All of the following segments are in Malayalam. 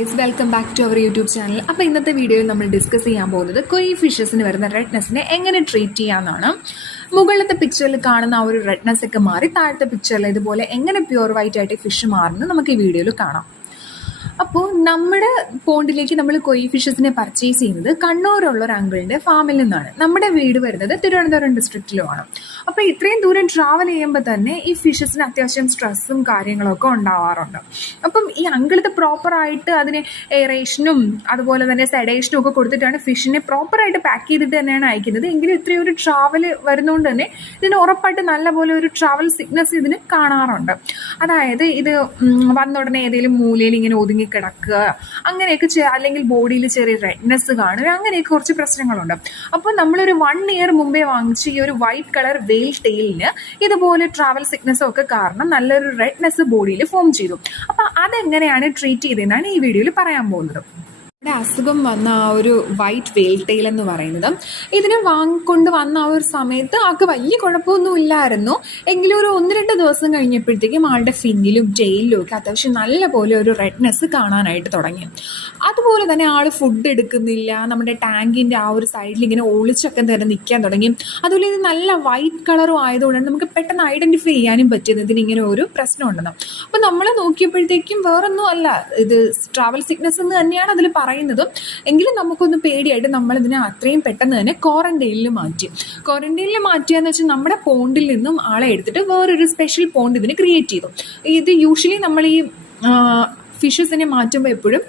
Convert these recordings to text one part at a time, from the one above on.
Guys welcome back to our YouTube channel. അപ്പോൾ ഇന്നത്തെ വീഡിയോയിൽ നമ്മൾ ഡിസ്കസ് ചെയ്യാൻ പോകുന്നത് കൊയ് ഫിഷസിന് വരുന്ന റെഡ്നെസ്സിനെ എങ്ങനെ ട്രീറ്റ് ചെയ്യാമെന്നാണ്. മുകളിലത്തെ പിക്ചറിൽ കാണുന്ന ആ ഒരു റെഡ്നെസ് ഒക്കെ മാറി താഴത്തെ പിക്ചറിൽ ഇതുപോലെ എങ്ങനെ പ്യുവർ വൈറ്റ് ആയിട്ട് ഫിഷ് മാറുന്നത് നമുക്ക് ഈ വീഡിയോയിൽ കാണാം. അപ്പോൾ നമ്മുടെ പോണ്ടിലേക്ക് നമ്മൾ കൊയ് ഫിഷസിനെ പർച്ചേസ് ചെയ്യുന്നത് കണ്ണൂരുള്ള ഒരു അങ്കിളിൻ്റെ ഫാമിൽ നിന്നാണ്. നമ്മുടെ വീട് വരുന്നത് തിരുവനന്തപുരം ഡിസ്ട്രിക്റ്റിലുമാണ്. അപ്പോൾ ഇത്രയും ദൂരം ട്രാവൽ ചെയ്യുമ്പോൾ തന്നെ ഈ ഫിഷസിന് അത്യാവശ്യം സ്ട്രെസ്സും കാര്യങ്ങളൊക്കെ ഉണ്ടാവാറുണ്ട്. അപ്പം ഈ അങ്കിളത്തെ പ്രോപ്പറായിട്ട് അതിന് എയറേഷനും അതുപോലെ തന്നെ സെഡേഷനും ഒക്കെ കൊടുത്തിട്ടാണ് ഫിഷിനെ പ്രോപ്പറായിട്ട് പാക്ക് ചെയ്തിട്ട് തന്നെയാണ് അയക്കുന്നത്. എങ്കിലും ഇത്രയും ഒരു ട്രാവൽ വരുന്നതുകൊണ്ട് തന്നെ ഇതിന് ഉറപ്പായിട്ട് നല്ലപോലെ ഒരു ട്രാവൽ സിക്നസ് ഇതിന് കാണാറുണ്ട്. അതായത് ഇത് വന്ന ഉടനെ ഏതെങ്കിലും മൂലയിൽ ഇങ്ങനെ ഒതുങ്ങി കിടക്കുക, അങ്ങനെയൊക്കെ അല്ലെങ്കിൽ ബോഡിയിൽ ചെറിയ റെഡ്നെസ് കാണുക, അങ്ങനെയൊക്കെ കുറച്ച് പ്രശ്നങ്ങളുണ്ട്. അപ്പോൾ നമ്മളൊരു 1 ഇയർ മുമ്പേ വാങ്ങിച്ച് ഈ ഒരു വൈറ്റ് കളർ വെയിൽ ടെയിലിന് ഇതുപോലെ ട്രാവൽ സിക്നസ്സും ഒക്കെ കാരണം നല്ലൊരു റെഡ്നെസ് ബോഡിയിൽ ഫോം ചെയ്തു. അപ്പോൾ അതെങ്ങനെയാണ് ട്രീറ്റ് ചെയ്തതെന്നാണ് ഈ വീഡിയോയിൽ പറയാൻ പോകുന്നത്. ഇവിടെ അസുഖം വന്ന ആ ഒരു വൈറ്റ് വെയിൽ ടെയിൽ എന്ന് പറയുന്നത് ഇതിനെ വാങ്ങിക്കൊണ്ട് വന്ന ആ ഒരു സമയത്ത് ആൾക്ക് വലിയ കുഴപ്പമൊന്നും ഇല്ലായിരുന്നു. എങ്കിലും ഒരു 1-2 ദിവസം കഴിഞ്ഞപ്പോഴത്തേക്കും ആളുടെ ഫിന്നിലും ടെയിലും ഒക്കെ അത്യാവശ്യം നല്ല പോലെ ഒരു റെഡ്നെസ് കാണാനായിട്ട് തുടങ്ങി. അതുപോലെ തന്നെ ആൾ ഫുഡ് എടുക്കുന്നില്ല, നമ്മുടെ ടാങ്കിൻ്റെ ആ ഒരു സൈഡിൽ ഇങ്ങനെ ഒളിച്ചൊക്കെ തന്നെ നിൽക്കാൻ തുടങ്ങി. അതുപോലെ ഇത് നല്ല വൈറ്റ് കളറും ആയതുകൊണ്ട് നമുക്ക് പെട്ടെന്ന് ഐഡൻറ്റിഫൈ ചെയ്യാനും പറ്റിയത് ഇതിനിങ്ങനെ ഒരു പ്രശ്നം ഉണ്ടെന്ന്. അപ്പോൾ നമ്മൾ നോക്കിയപ്പോഴത്തേക്കും വേറൊന്നും അല്ല, ഇത് ട്രാവൽ സിക്നസ് എന്ന് തന്നെയാണ് അതിൽ പറയുന്നതും. എങ്കിലും നമുക്കൊന്ന് പേടിയായിട്ട് നമ്മളിതിനെ അത്രയും പെട്ടെന്ന് തന്നെ ക്വാറന്റൈനിൽ മാറ്റി. ക്വാറന്റൈനിൽ മാറ്റിയെന്ന് വെച്ചാൽ നമ്മുടെ പോണ്ടിൽ നിന്നും ആളെ എടുത്തിട്ട് വേറൊരു സ്പെഷ്യൽ പോണ്ട് ഇതിന് ക്രിയേറ്റ് ചെയ്തു. ഇത് യൂഷ്വലി നമ്മൾ ഈ ഫിഷസിനെ മാറ്റുമ്പോൾ എപ്പോഴും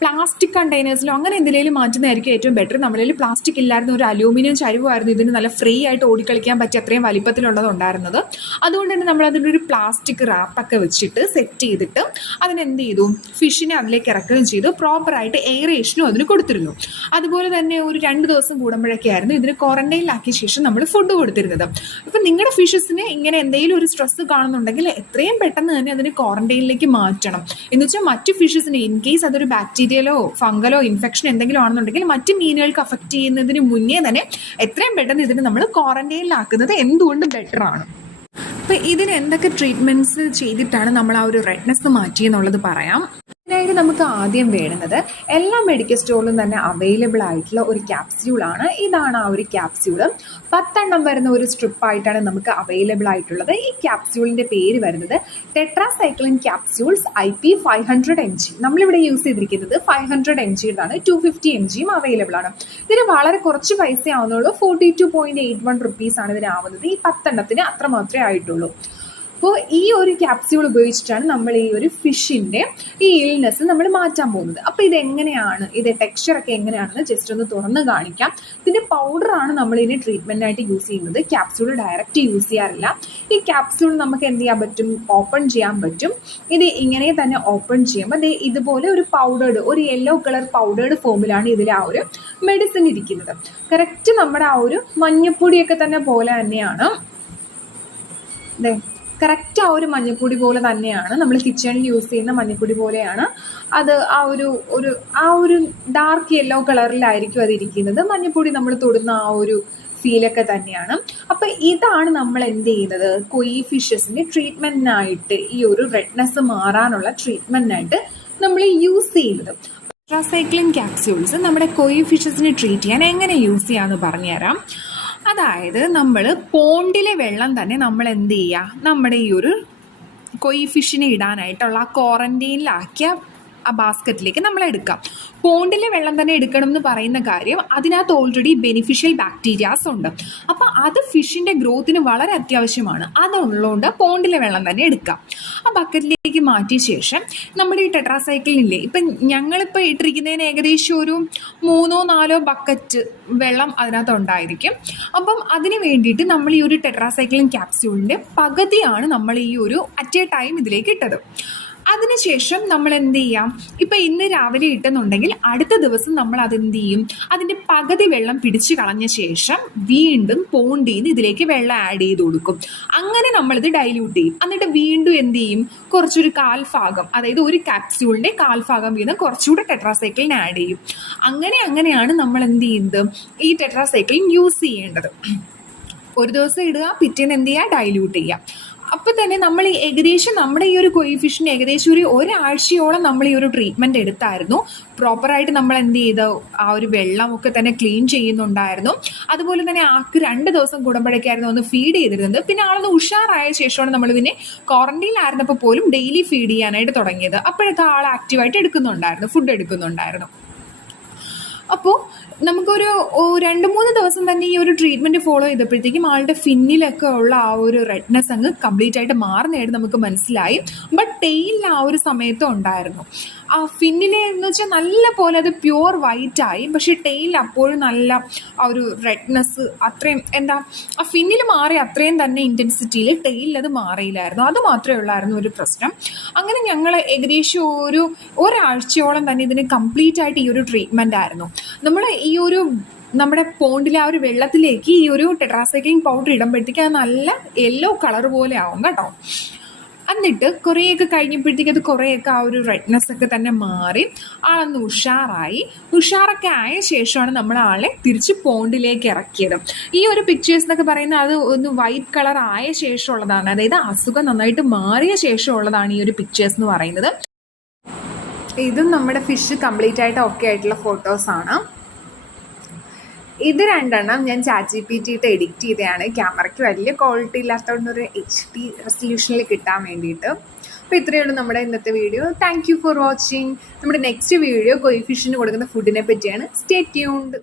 പ്ലാസ്റ്റിക് കണ്ടെയ്നേഴ്സിലോ അങ്ങനെ എന്തെങ്കിലും മാറ്റുന്നതായിരിക്കും ഏറ്റവും ബെറ്റർ. നമ്മളിൽ പ്ലാസ്റ്റിക് ഇല്ലായിരുന്നു, ഒരു അലൂമിനിയം ചരുവായിരുന്നു ഇതിന് നല്ല ഫ്രീ ആയിട്ട് ഓടിക്കളിക്കാൻ പറ്റിയ അത്രയും വലിപ്പത്തിലുള്ളത് ഉണ്ടായിരുന്നത്. അതുകൊണ്ട് തന്നെ നമ്മൾ അതിൻ്റെ ഒരു പ്ലാസ്റ്റിക് റാപ്പൊക്കെ വെച്ചിട്ട് സെറ്റ് ചെയ്തിട്ട് അതിനെന്ത് ചെയ്തു, ഫിഷിനെ അതിലേക്ക് ഇറക്കുകയും ചെയ്തു. പ്രോപ്പറായിട്ട് എയറേഷനും അതിന് കൊടുത്തിരുന്നു. അതുപോലെ തന്നെ ഒരു 2 ദിവസം കൂടുമ്പോഴൊക്കെ ആയിരുന്നു ഇതിന് ക്വാറന്റൈനിലാക്കിയ ശേഷം നമ്മൾ ഫുഡ് കൊടുത്തിരുന്നത്. അപ്പം നിങ്ങളുടെ ഫിഷസിന് ഇങ്ങനെ എന്തെങ്കിലും ഒരു സ്ട്രെസ് കാണുന്നുണ്ടെങ്കിൽ എത്രയും പെട്ടെന്ന് തന്നെ അതിന് ക്വാറന്റൈനിലേക്ക് മാറ്റണം. എന്ന് വെച്ചാൽ മറ്റു ഫിഷസിന് ഇൻ കേസ് അതൊരു ബാക്ടീരിയലോ ഫംഗലോ ഇൻഫെക്ഷൻ എന്തെങ്കിലും ആണെന്നുണ്ടെങ്കിൽ മറ്റ് മീനുകൾക്ക് അഫക്റ്റ് ചെയ്യുന്നതിന് മുന്നേ തന്നെ എത്രയും പെട്ടെന്ന് ഇതിന് നമ്മൾ ക്വാറന്റൈനിലാക്കുന്നത് എന്തുകൊണ്ടും ബെറ്റർ ആണ്. അപ്പോൾ ഇതിന് എന്തൊക്കെ ട്രീറ്റ്മെൻറ്റ്സ് ചെയ്തിട്ടാണ് നമ്മൾ ആ ഒരു റെഡ്നെസ് മാറ്റിയെന്നുള്ളത് പറയാം. ഇതിനായിട്ട് നമുക്ക് ആദ്യം വേണ്ടുന്നത് എല്ലാ മെഡിക്കൽ സ്റ്റോറിലും തന്നെ അവൈലബിൾ ആയിട്ടുള്ള ഒരു ക്യാപ്സ്യൂളാണ്. ഇതാണ് ആ ഒരു ക്യാപ്സ്യൂള്. 10 എണ്ണം വരുന്ന ഒരു സ്ട്രിപ്പായിട്ടാണ് നമുക്ക് അവൈലബിൾ ആയിട്ടുള്ളത്. ഈ ക്യാപ്സ്യൂളിൻ്റെ പേര് വരുന്നത് ടെട്രാസൈക്ലിൻ ക്യാപ്സ്യൂൾസ് IP 500 mg. നമ്മളിവിടെ യൂസ് ചെയ്തിരിക്കുന്നത് 500 mg താണ്. 250 mg അവൈലബിൾ ആണ്. ഇതിന് വളരെ കുറച്ച് പൈസ ആവുന്നുള്ളൂ. 42.81 റുപ്പീസാണ് ഇതിനാവുന്നത്. ഈ 10 എണ്ണത്തിന് അത്ര മാത്രമേ ആയിട്ടുള്ളൂ. അപ്പോൾ ഈ ഒരു ക്യാപ്സ്യൂൾ ഉപയോഗിച്ചിട്ടാണ് നമ്മൾ ഈ ഒരു ഫിഷിൻ്റെ ഈ ഇൽനെസ് നമ്മൾ മാറ്റാൻ പോകുന്നത്. അപ്പോൾ ഇതെങ്ങനെയാണ്, ഇത് ടെക്സ്ചറൊക്കെ എങ്ങനെയാണെന്ന് ജസ്റ്റ് ഒന്ന് തുറന്ന് കാണിക്കാം. ഇതിൻ്റെ പൗഡറാണ് നമ്മൾ ഇതിന് ട്രീറ്റ്മെൻറ്റായിട്ട് യൂസ് ചെയ്യുന്നത്. ക്യാപ്സ്യൂൾ ഡയറക്റ്റ് യൂസ് ചെയ്യാറില്ല. ഈ ക്യാപ്സ്യൂൾ നമുക്ക് എന്ത് ചെയ്യാൻ പറ്റും, ഓപ്പൺ ചെയ്യാൻ പറ്റും. ഇത് ഇങ്ങനെ തന്നെ ഓപ്പൺ ചെയ്യുമ്പോൾ ഇതുപോലെ ഒരു പൗഡേർഡ്, ഒരു യെല്ലോ കളർ പൗഡേർഡ് ഫോമിലാണ് ഇതിൽ ആ ഒരു മെഡിസിൻ ഇരിക്കുന്നത്. കറക്റ്റ് നമ്മുടെ ആ ഒരു മഞ്ഞപ്പൊടിയൊക്കെ തന്നെ പോലെ തന്നെയാണ്. കറക്റ്റ് ആ ഒരു മഞ്ഞപ്പൊടി പോലെ തന്നെയാണ്, നമ്മൾ കിച്ചണിൽ യൂസ് ചെയ്യുന്ന മഞ്ഞപ്പൊടി പോലെയാണ് അത്. ആ ഒരു ഡാർക്ക് യെല്ലോ കളറിലായിരിക്കും അതിരിക്കുന്നത്. മഞ്ഞപ്പൊടി നമ്മൾ തൊടുന്ന ആ ഒരു ഫീലൊക്കെ തന്നെയാണ്. അപ്പം ഇതാണ് നമ്മൾ എന്ത് ചെയ്യുന്നത്, കൊയ് ഫിഷസിൻ്റെ ട്രീറ്റ്മെൻറ്റിനായിട്ട്, ഈ ഒരു റെഡ്നെസ് മാറാനുള്ള ട്രീറ്റ്മെൻറ്റിനായിട്ട് നമ്മൾ യൂസ് ചെയ്യുന്നത്. ടെട്രാസൈക്ലിൻ ക്യാപ്സ്യൂൾസ് നമ്മുടെ കൊയ് ഫിഷസിനെ ട്രീറ്റ് ചെയ്യാൻ എങ്ങനെ യൂസ് ചെയ്യാമെന്ന് പറഞ്ഞുതരാം. അതായത് നമ്മൾ പോണ്ടിലെ വെള്ളം തന്നെ നമ്മൾ എന്ത് ചെയ്യുക, നമ്മുടെ ഈ ഒരു കൊയ് ഫിഷിനെ ഇടാനായിട്ടുള്ള ആ ക്വാറന്റൈനിലാക്കിയ ആ ബാസ്ക്കറ്റിലേക്ക് നമ്മൾ എടുക്കാം. പോണ്ടിലെ വെള്ളം തന്നെ എടുക്കണം എന്ന് പറയുന്ന കാര്യം, അതിനകത്ത് ഓൾറെഡി ബെനിഫിഷ്യൽ ബാക്ടീരിയാസ് ഉണ്ട്. അപ്പോൾ അത് ഫിഷിൻ്റെ ഗ്രോത്തിന് വളരെ അത്യാവശ്യമാണ്. അതുള്ളതുകൊണ്ട് പോണ്ടിലെ വെള്ളം തന്നെ എടുക്കാം. ആ ബക്കറ്റിലേക്ക് മാറ്റിയ ശേഷം നമ്മുടെ ഈ ടെട്രാസൈക്ലിനില്ലേ, ഇപ്പം ഞങ്ങളിപ്പോൾ ഇട്ടിരിക്കുന്നതിന് ഏകദേശം ഒരു 3-4 ബക്കറ്റ് വെള്ളം അതിനകത്ത് ഉണ്ടായിരിക്കും. അപ്പം അതിന് വേണ്ടിയിട്ട് നമ്മൾ ഈ ഒരു ടെട്രാസൈക്ലിൻ ക്യാപ്സ്യൂളിൻ്റെ പകുതിയാണ് നമ്മൾ ഈ ഒരു അറ്റ് എ ടൈം ഇതിലേക്ക് ഇട്ടത്. അതിനുശേഷം നമ്മൾ എന്ത് ചെയ്യാം, ഇപ്പം ഇന്ന് രാവിലെ ഇട്ടെന്നുണ്ടെങ്കിൽ അടുത്ത ദിവസം നമ്മൾ അതെന്ത് ചെയ്യും, അതിൻ്റെ പകുതി വെള്ളം പിടിച്ചു കളഞ്ഞ ശേഷം വീണ്ടും പോണ്ടിൽ നിന്ന് ഇതിലേക്ക് വെള്ളം ആഡ് ചെയ്ത് കൊടുക്കും. അങ്ങനെ നമ്മളിത് ഡൈല്യൂട്ട് ചെയ്യും. എന്നിട്ട് വീണ്ടും എന്ത് ചെയ്യും, കുറച്ചൊരു 1/4 ഭാഗം, അതായത് ഒരു ക്യാപ്സ്യൂളിൻ്റെ 1/4 ഭാഗം വീതം കുറച്ചുകൂടെ ടെട്രാസൈക്ലിൻ ആഡ് ചെയ്യും. അങ്ങനെയാണ് നമ്മൾ എന്ത് ചെയ്യുന്നത്, ഈ ടെട്രാസൈക്ലിൻ യൂസ് ചെയ്യേണ്ടത്. ഒരു ദിവസം ഇടുക, പിറ്റേന്ന് എന്ത് ചെയ്യുക, ഡൈല്യൂട്ട് ചെയ്യുക. അപ്പോൾ തന്നെ നമ്മൾ ഏകദേശം നമ്മുടെ ഈ ഒരു കൊയിഫിഷ്യൻ്റ് ഏകദേശം ഒരാഴ്ചയോളം നമ്മൾ ഈ ഒരു ട്രീറ്റ്മെൻറ്റ് എടുത്തായിരുന്നു. പ്രോപ്പറായിട്ട് നമ്മൾ എന്ത് ചെയ്തു, ആ ഒരു വെള്ളമൊക്കെ തന്നെ ക്ലീൻ ചെയ്യുന്നുണ്ടായിരുന്നു. അതുപോലെ തന്നെ ആൾക്ക് 2 ദിവസം കൂടുമ്പോഴേക്കായിരുന്നു ഒന്ന് ഫീഡ് ചെയ്തിരുന്നത്. പിന്നെ ആളൊന്ന് ഉഷാറായ ശേഷമാണ് നമ്മൾ പിന്നെ ക്വാറന്റൈനിലായിരുന്നപ്പോൾ പോലും ഡെയിലി ഫീഡ് ചെയ്യാനായിട്ട് തുടങ്ങിയത്. അപ്പോഴൊക്കെ ആൾ ആക്റ്റീവായിട്ട് എടുക്കുന്നുണ്ടായിരുന്നു, ഫുഡ് എടുക്കുന്നുണ്ടായിരുന്നു. അപ്പോൾ നമുക്കൊരു 2-3 ദിവസം തന്നെ ഈ ഒരു ട്രീറ്റ്മെൻറ്റ് ഫോളോ ചെയ്തപ്പോഴത്തേക്കും ആളുടെ ഫിന്നിലൊക്കെ ഉള്ള ആ ഒരു റെഡ്നെസ് അങ്ങ് കംപ്ലീറ്റ് ആയിട്ട് മാറുന്നതായിട്ട് നമുക്ക് മനസ്സിലായി. ബട്ട് ടെയിലിൽ ആ ഒരു സമയത്തും ഉണ്ടായിരുന്നു. ആ ഫിന്നിലെ എന്ന് വെച്ചാൽ നല്ല പോലെ അത് പ്യുവർ വൈറ്റ് ആയി, പക്ഷേ ടെയിൽ അപ്പോഴും നല്ല ആ ഒരു റെഡ്നെസ് അത്രയും ആ ഫിന്നിൽ മാറി അത്രയും തന്നെ ഇൻറ്റൻസിറ്റിയിൽ ടെയിലിൽ അത് മാറിയില്ലായിരുന്നു. അത് മാത്രമേ ഉള്ളായിരുന്നു ഒരു പ്രശ്നം. അങ്ങനെ ഞങ്ങൾ ഏകദേശം ഒരാഴ്ചയോളം തന്നെ ഇതിന് കംപ്ലീറ്റ് ആയിട്ട് ഈ ഒരു ട്രീറ്റ്മെൻ്റ് ആയിരുന്നു. നമ്മൾ നമ്മുടെ പോണ്ടിലെ ആ ഒരു വെള്ളത്തിലേക്ക് ഈ ഒരു ടെട്രാസൈക്ലിൻ പൗഡർ ഇടുമ്പോഴത്തേക്ക് അത് നല്ല യെല്ലോ കളർ പോലെ ആവും കേട്ടോ. എന്നിട്ട് കുറേയൊക്കെ കഴിഞ്ഞപ്പോഴത്തേക്ക് അത് കുറേയൊക്കെ ആ ഒരു റെഡ്നെസ് ഒക്കെ തന്നെ മാറി ആളൊന്ന് ഉഷാറൊക്കെ ആയ ശേഷമാണ് നമ്മൾ ആളെ തിരിച്ച് പോണ്ടിലേക്ക് ഇറക്കിയത്. ഈ ഒരു പിക്ചേഴ്സ് എന്നൊക്കെ പറയുന്നത് അത് ഒന്ന് വൈറ്റ് കളർ ആയ ശേഷമുള്ളതാണ്, അതായത് അസുഖം നന്നായിട്ട് മാറിയ ശേഷമുള്ളതാണ് ഈ ഒരു പിക്ചേഴ്സ് എന്ന് പറയുന്നത്. ഇതും നമ്മുടെ ഫിഷ് കംപ്ലീറ്റ് ആയിട്ട് ഓക്കെ ആയിട്ടുള്ള ഫോട്ടോസാണ്. ഇത് 2 ഞാൻ ChatGPT എഡിറ്റ് ചെയ്തതാണ്. ക്യാമറയ്ക്ക് വലിയ ക്വാളിറ്റി ഇല്ലാത്തതുകൊണ്ട് ഒരു HD റെസൊല്യൂഷനിൽ കിട്ടാൻ വേണ്ടിയിട്ട്. അപ്പോൾ ഇത്രയേ ഉള്ളൂ നമ്മുടെ ഇന്നത്തെ video. Thank you for watching. നമ്മുടെ നെക്സ്റ്റ് വീഡിയോ കൊയിഫിഷ്യന് കൊടുക്കുന്ന ഫുഡിനെ പറ്റിയാണ്. Stay tuned.